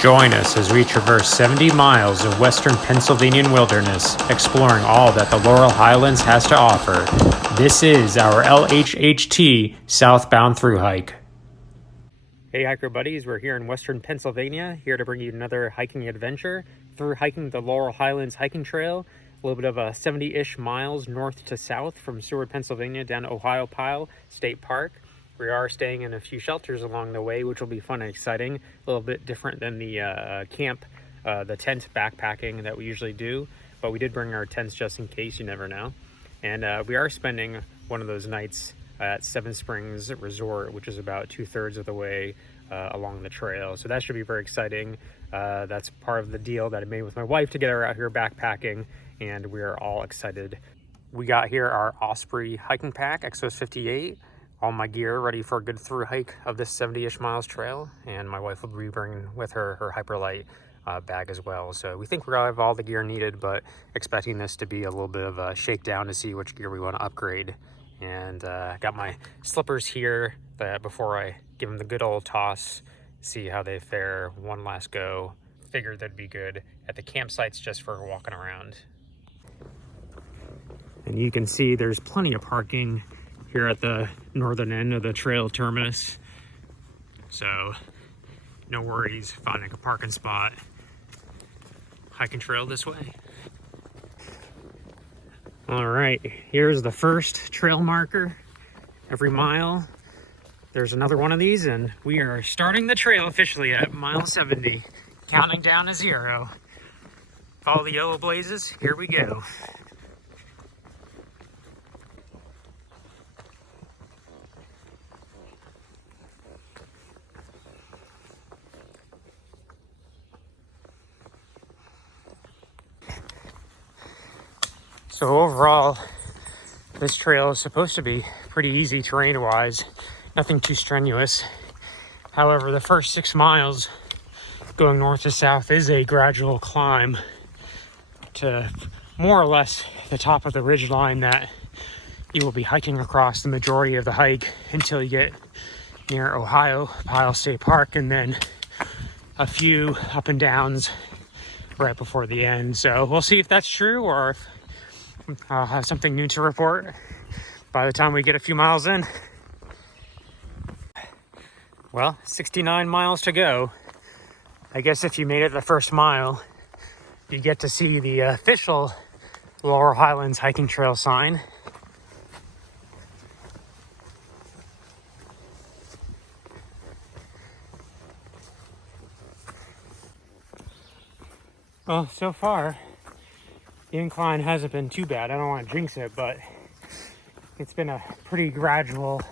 Join us as we traverse 70 miles of western Pennsylvanian wilderness, exploring all that the Laurel Highlands has to offer. This is our LHHT Southbound Thru-Hike. Hey hiker buddies, we're here in western Pennsylvania, here to bring you another hiking adventure through hiking the Laurel Highlands Hiking Trail, a little bit of 70-ish miles north to south from Seward, Pennsylvania down to Ohiopyle State Park. We are staying in a few shelters along the way, which will be fun and exciting, a little bit different than the camp, the tent backpacking that we usually do, but we did bring our tents just in case, you never know. And we are spending one of those nights at Seven Springs Resort, which is about 2/3 of the way along the trail. So that should be very exciting. That's part of the deal that I made with my wife to get her out here backpacking, and we are all excited. We got here our Osprey hiking pack, Exos 58, all my gear ready for a good through hike of this 70-ish miles trail, and my wife will be bringing with her her Hyperlight bag as well. So we think we're gonna have all the gear needed, but expecting this to be a little bit of a shakedown to see which gear we want to upgrade. And got my slippers here that before I give them the good old toss, see how they fare, one last go. Figured that'd be good at the campsites just for walking around. And you can see there's plenty of parking here at the northern end of the trail terminus, so no worries finding a parking spot. Hiking trail this way. All right, here's the first trail marker. Every mile there's another one of these, and we are starting the trail officially at mile 70, counting down to 0. Follow the yellow blazes, here we go. So overall, this trail is supposed to be pretty easy terrain-wise, nothing too strenuous. However, the first 6 miles going north to south is a gradual climb to more or less the top of the ridge line that you will be hiking across the majority of the hike until you get near Ohiopyle State Park, and then a few up and downs right before the end. So we'll see if that's true, or if I'll have something new to report by the time we get a few miles in. Well, 69 miles to go. I guess if you made it the first mile, you get to see the official Laurel Highlands Hiking Trail sign. Well, so far, the incline hasn't been too bad. I don't want to jinx it, but it's been a pretty gradual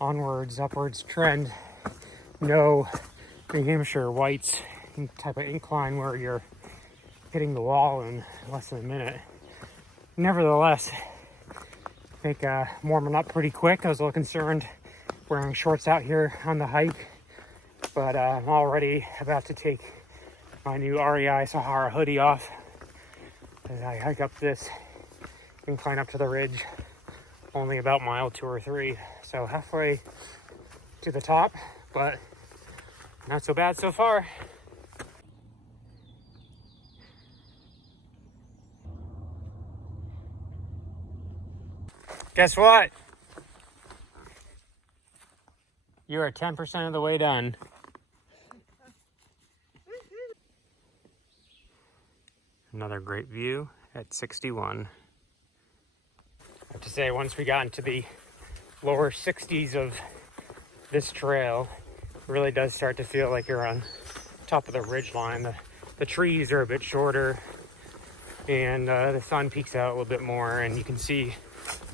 onwards, upwards trend. No New Hampshire whites type of incline where you're hitting the wall in less than a minute. Nevertheless, I think warming up pretty quick. I was a little concerned wearing shorts out here on the hike, but I'm already about to take my new REI Sahara hoodie off as I hike up this incline up to the ridge, only about mile 2 or 3. So halfway to the top, but not so bad so far. Guess what? You are 10% of the way done. Another great view at 61. I have to say, once we got into the lower 60s of this trail, it really does start to feel like you're on top of the ridge line. The trees are a bit shorter, and the sun peeks out a little bit more, and you can see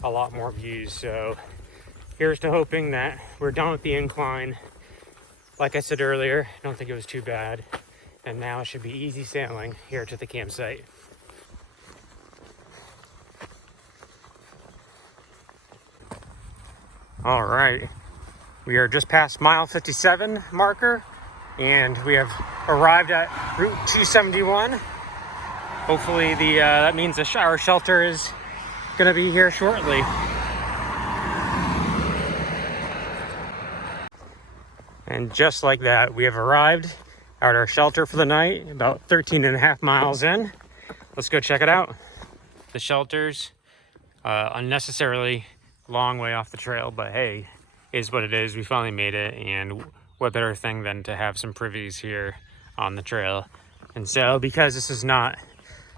a lot more views. So here's to hoping that we're done with the incline. Like I said earlier, I don't think it was too bad. And now it should be easy sailing here to the campsite. All right, we are just past mile 57 marker, and we have arrived at Route 271. Hopefully that means the shower shelter is gonna be here shortly. And just like that, we have arrived at our shelter for the night, about 13 and a half miles in. Let's go check it out. The shelter's unnecessarily long way off the trail, but hey, is what it is. We finally made it, and what better thing than to have some privies here on the trail. And so, because this is not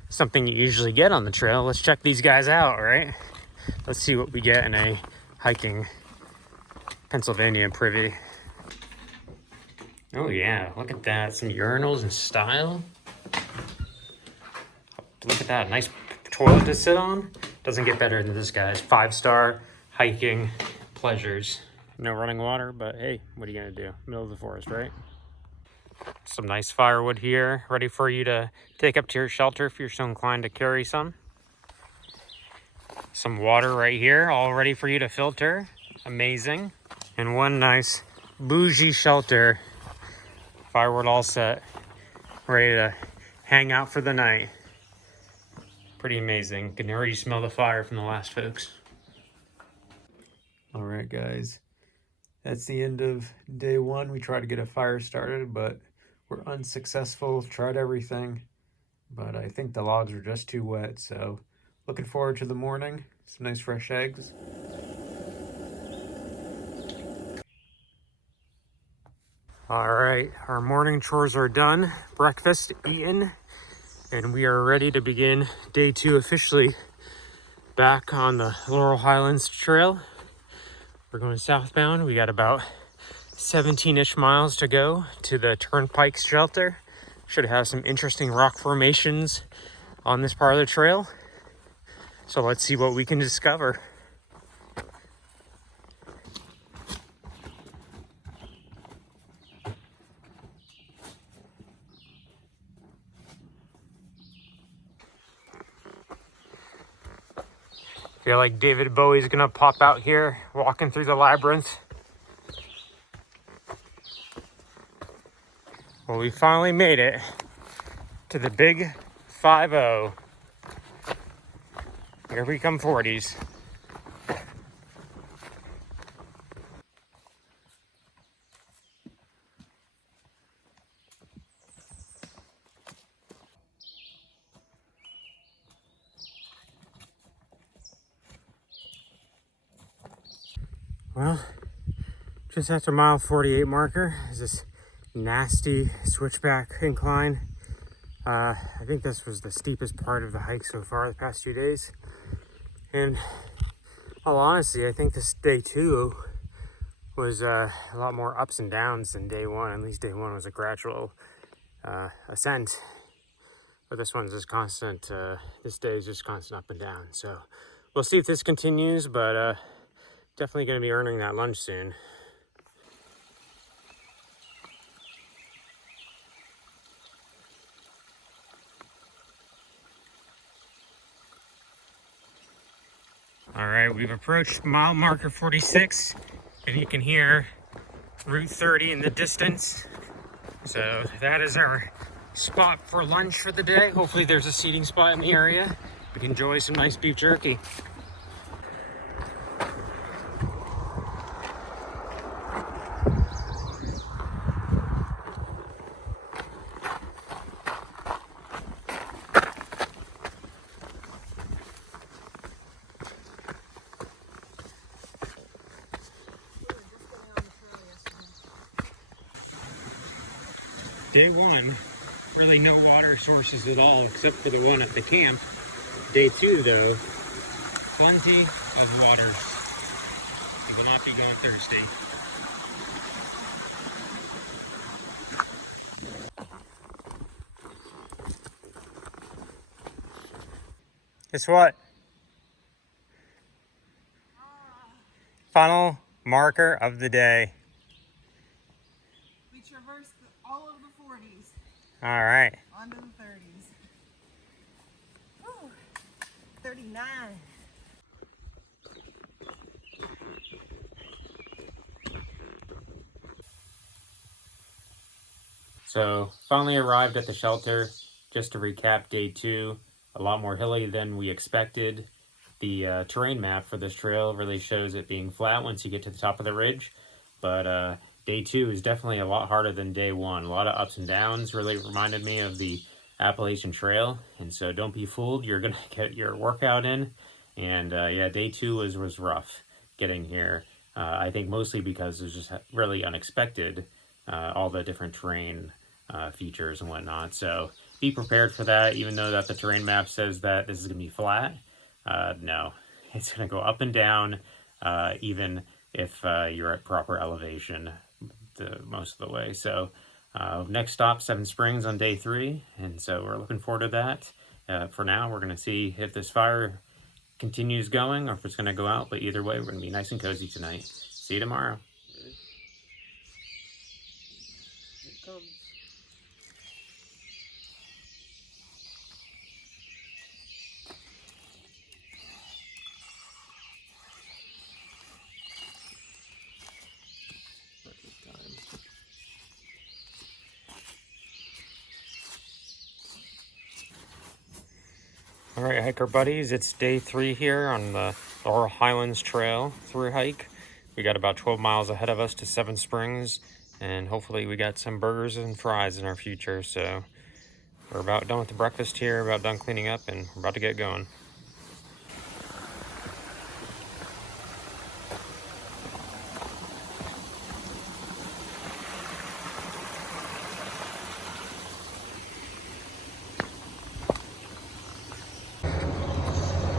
something you usually get on the trail, let's check these guys out, right? Let's see what we get in a hiking Pennsylvania Privy. Oh yeah, look at that. Some urinals in style. Look at that, nice toilet to sit on. Doesn't get better than this, guys. 5-star hiking pleasures. No running water, but hey, what are you gonna do? Middle of the forest, right? Some nice firewood here, ready for you to take up to your shelter if you're so inclined to carry some. Some water right here, all ready for you to filter. Amazing. And one nice bougie shelter. Firewood all set, ready to hang out for the night. Pretty amazing. Can already smell the fire from the last folks. All right, guys. That's the end of day one. We tried to get a fire started, but we're unsuccessful. Tried everything, but I think the logs are just too wet. So looking forward to the morning. Some nice fresh eggs. All right, our morning chores are done. Breakfast eaten, and we are ready to begin day two officially back on the Laurel Highlands Trail. We're going southbound. We got about 17-ish miles to go to the turnpike shelter. Should have some interesting rock formations on this part of the trail. So let's see what we can discover. Feel like David Bowie's gonna pop out here walking through the labyrinth. Well, we finally made it to the big 5-0. Here we come 40s. Well, just after mile 48 marker is this nasty switchback incline. I think this was the steepest part of the hike so far the past 2 days. And all honesty, I think this day two was a lot more ups and downs than day one. At least day one was a gradual ascent. But this one's just constant, this day is just constant up and down. So we'll see if this continues, but definitely gonna be earning that lunch soon. All right, we've approached mile marker 46, and you can hear Route 30 in the distance. So that is our spot for lunch for the day. Hopefully there's a seating spot in the area. We can enjoy some nice beef jerky. Day one, really no water sources at all except for the one at the camp. Day two though, plenty of water. You will not be going thirsty. Guess what? Final marker of the day. We traversed all of the 40s. All right. On to the 30s. Whew. 39. So finally arrived at the shelter. Just to recap, day two, a lot more hilly than we expected. The terrain map for this trail really shows it being flat once you get to the top of the ridge, but Day 2 is definitely a lot harder than day 1. A lot of ups and downs. Really reminded me of the Appalachian Trail, and so don't be fooled. You're gonna get your workout in, and yeah, day 2 was rough getting here. I think mostly because it was just really unexpected, all the different terrain features and whatnot. So be prepared for that, even though that the terrain map says that this is gonna be flat. No, it's gonna go up and down, even if you're at proper elevation most of the way. So next stop, Seven Springs on day 3, and so we're looking forward to that. For now, we're gonna see if this fire continues going or if it's gonna go out, but either way, we're gonna be nice and cozy tonight. See you tomorrow. Here it comes. All right, hiker buddies, it's day 3 here on the Laurel Highlands Trail through hike. We got about 12 miles ahead of us to Seven Springs, and hopefully we got some burgers and fries in our future. So we're about done with the breakfast here, about done cleaning up, and we're about to get going.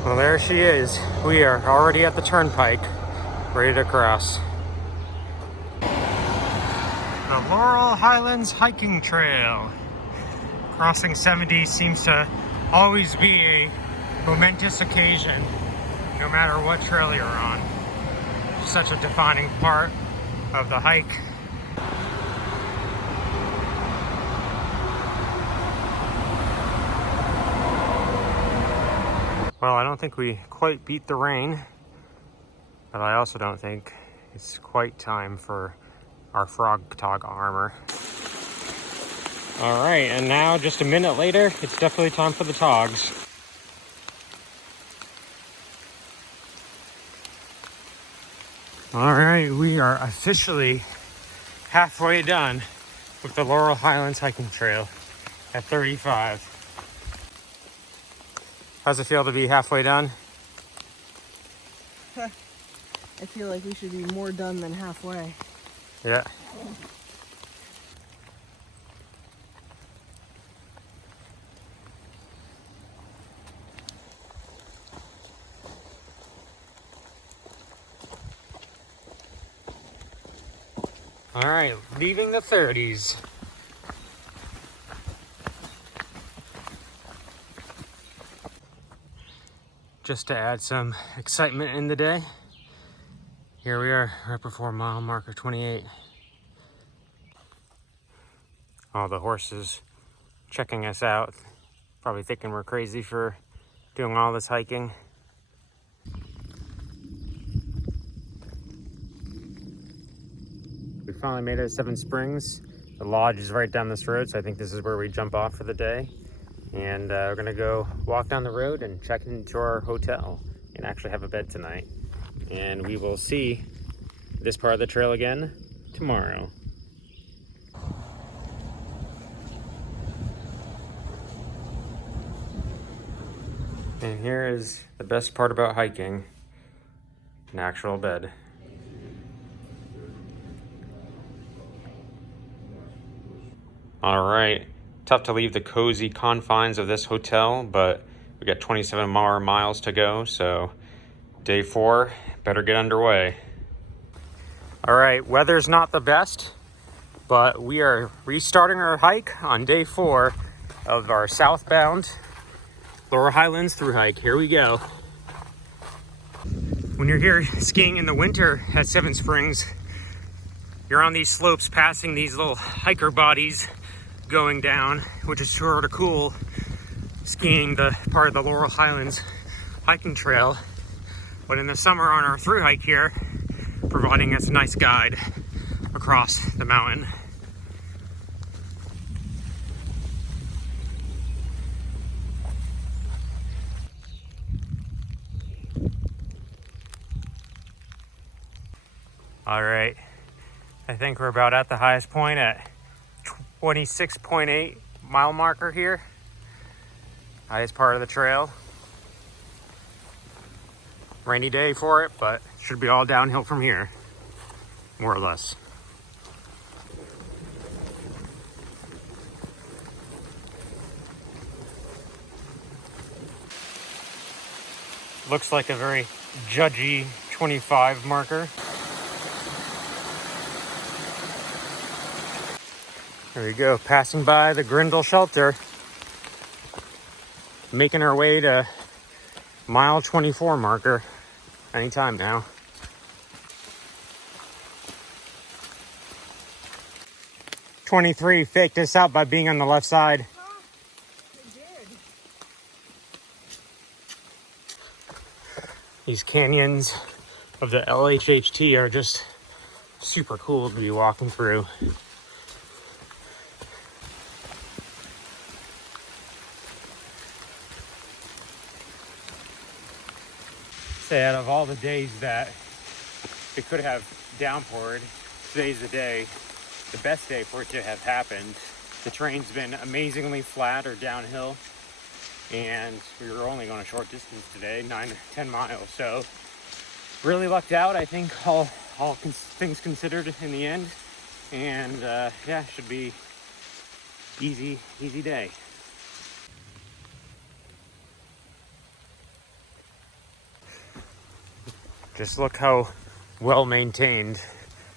Well, there she is. We are already at the turnpike, ready to cross. The Laurel Highlands Hiking Trail. Crossing 70 seems to always be a momentous occasion, no matter what trail you're on. Such a defining part of the hike. Well, I don't think we quite beat the rain, but I also don't think it's quite time for our frog tog armor. All right, and now just a minute later, it's definitely time for the togs. All right, we are officially halfway done with the Laurel Highlands Hiking Trail at 35. How's it feel to be halfway done? I feel like we should be more done than halfway. Yeah. All right, leaving the 30s. Just to add some excitement in the day, here we are right before mile marker 28. All the horses checking us out, probably thinking we're crazy for doing all this hiking. We finally made it to Seven Springs. The lodge is right down this road, so I think this is where we jump off for the day. And we're gonna go walk down the road and check into our hotel and actually have a bed tonight. And we will see this part of the trail again tomorrow. And here is the best part about hiking, an actual bed. All right, tough to leave the cozy confines of this hotel, but we got 27 more miles to go, so day 4, better get underway. All right, weather's not the best, but we are restarting our hike on day 4 of our southbound Laurel Highlands through hike. Here we go. When you're here skiing in the winter at Seven Springs, you're on these slopes passing these little hiker bodies going down, which is sure to cool skiing the part of the Laurel Highlands hiking trail. But in the summer on our through hike here, providing us a nice guide across the mountain. All right, I think we're about at the highest point at 26.8 mile marker here. Highest part of the trail. Rainy day for it, but should be all downhill from here, more or less. Looks like a very judgy 25 marker. There we go, passing by the Grindle shelter. Making our way to mile 24 marker anytime now. "23 faked us out by being on the left side. These canyons of the LHHT are just super cool to be walking through. Say out of all the days that it could have downpoured, today's the day, the best day for it to have happened. The terrain's been amazingly flat or downhill, and we were only going a short distance today, 9 or 10 miles. So really lucked out, I think, all things considered in the end. And yeah, should be easy day. Just look how well maintained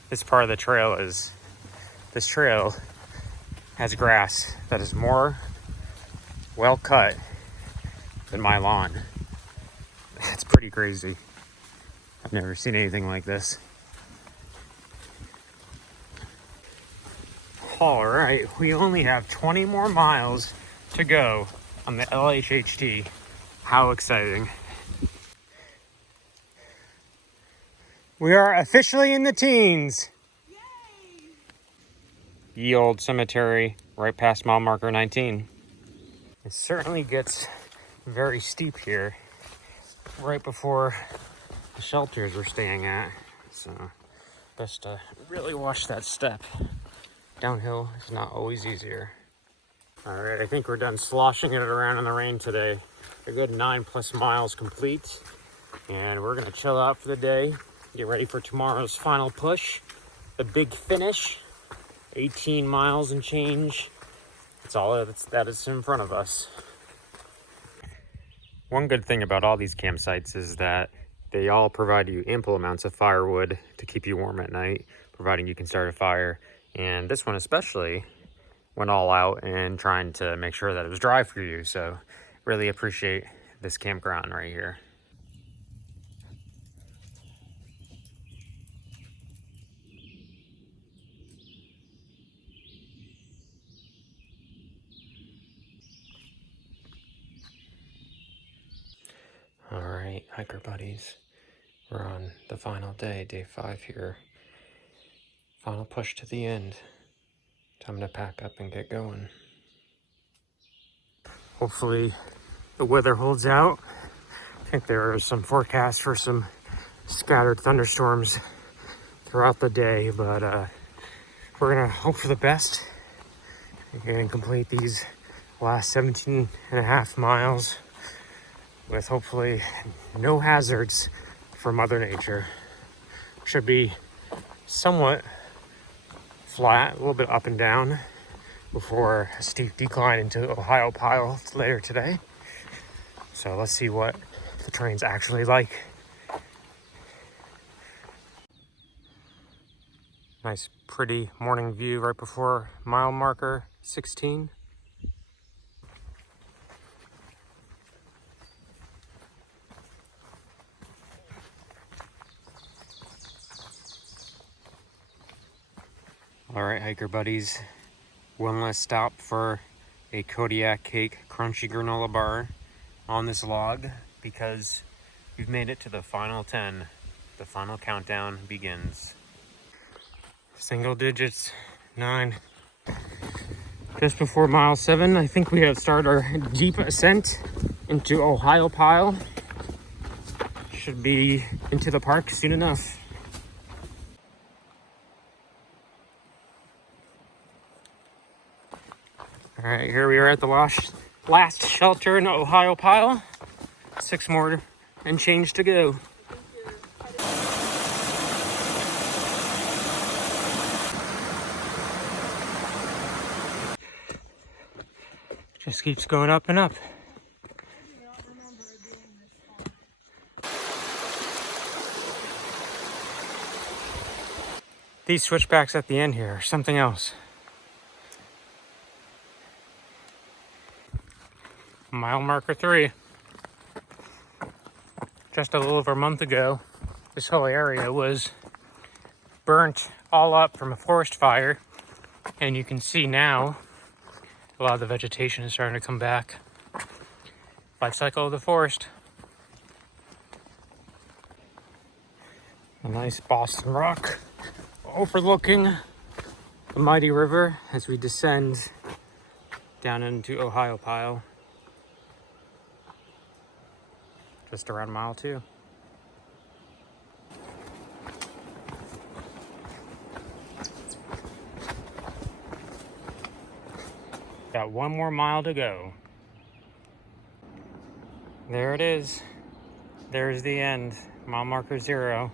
this part of the trail is. This trail has grass that is more well cut than my lawn. That's pretty crazy. I've never seen anything like this. All right, we only have 20 more miles to go on the LHHT. How exciting. We are officially in the teens. Yay! Ye Old Cemetery, right past mile marker 19. It certainly gets very steep here, right before the shelters we're staying at. So, best to really watch that step. Downhill is not always easier. All right, I think we're done sloshing it around in the rain today. A good 9+ miles complete, and we're gonna chill out for the day. Get ready for tomorrow's final push, the big finish, 18 miles and change. That's all that is in front of us. One good thing about all these campsites is that they all provide you ample amounts of firewood to keep you warm at night, providing you can start a fire. And this one especially went all out and trying to make sure that it was dry for you. So really appreciate this campground right here. All right, hiker buddies, we're on the final day, day 5 here. Final push to the end. Time to pack up and get going. Hopefully the weather holds out. I think there are some forecasts for some scattered thunderstorms throughout the day, but we're gonna hope for the best and complete these last 17.5 miles with hopefully no hazards for Mother Nature. Should be somewhat flat, a little bit up and down before a steep decline into Ohio Pile later today. So let's see what the terrain's actually like. Nice pretty morning view right before mile marker 16. All right, hiker buddies, one last stop for a Kodiak cake crunchy granola bar on this log because we've made it to the final 10. The final countdown begins. Single digits, 9. Just before mile 7, I think we have started our deep ascent into Ohio Pile. Should be into the park soon enough. All right, here we are at the last shelter in Ohio Pile. 6 more and change to go. Just keeps going up and up. These switchbacks at the end here are something else. Mile marker 3. Just a little over a month ago, this whole area was burnt all up from a forest fire. And you can see now, a lot of the vegetation is starting to come back. Life cycle of the forest. A nice Boston rock overlooking the mighty river as we descend down into Ohio Pile. Just around mile 2. Got 1 more mile to go. There it is. There's the end. Mile marker 0.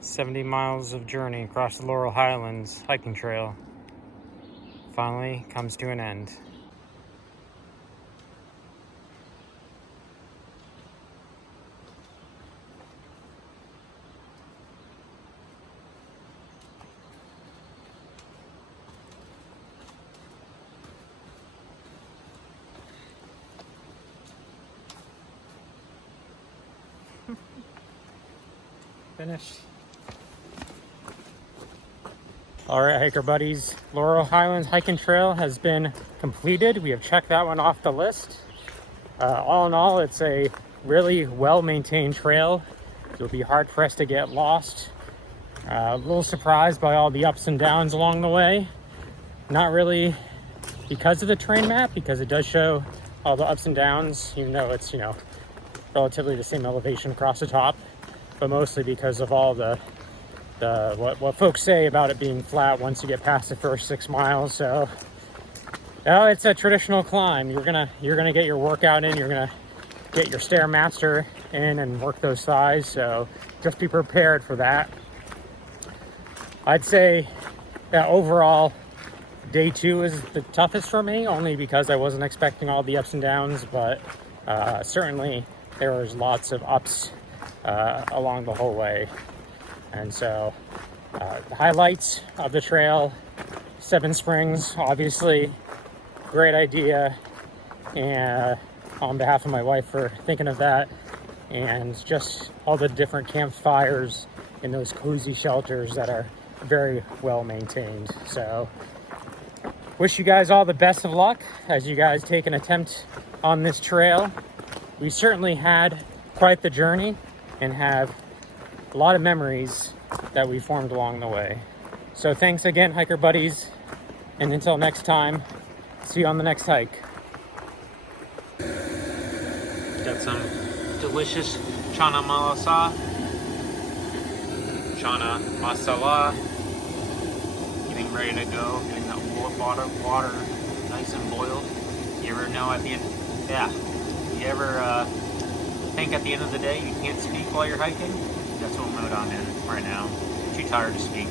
70 miles of journey across the Laurel Highlands Hiking Trail finally comes to an end. Finished. All right, hiker buddies, Laurel Highlands Hiking Trail has been completed. We have checked that one off the list. All in all, it's a really well-maintained trail. You'll be hard-pressed to get lost. A little surprised by all the ups and downs along the way. Not really because of the terrain map, because it does show all the ups and downs, even though it's, relatively the same elevation across the top, but mostly because of all the what folks say about it being flat once you get past the first 6 miles. So it's a traditional climb. You're gonna get your workout in, you're gonna get your Stairmaster in and work those thighs, so just be prepared for that. I'd say that overall day 2 is the toughest for me, only because I wasn't expecting all the ups and downs, but certainly there was lots of ups along the whole way. And so the highlights of the trail, 7 Springs, obviously, great idea. And on behalf of my wife for thinking of that, and just all the different campfires in those cozy shelters that are very well maintained. So wish you guys all the best of luck as you guys take an attempt on this trail. We certainly had quite the journey and have a lot of memories that we formed along the way. So thanks again, hiker buddies, and until next time, see you on the next hike. Got some delicious chana masala, getting ready to go, getting that water nice and boiled. You ever know at the end, you ever think at the end of the day you can't speak while you're hiking? That's what mode I'm in right now. Too tired to speak.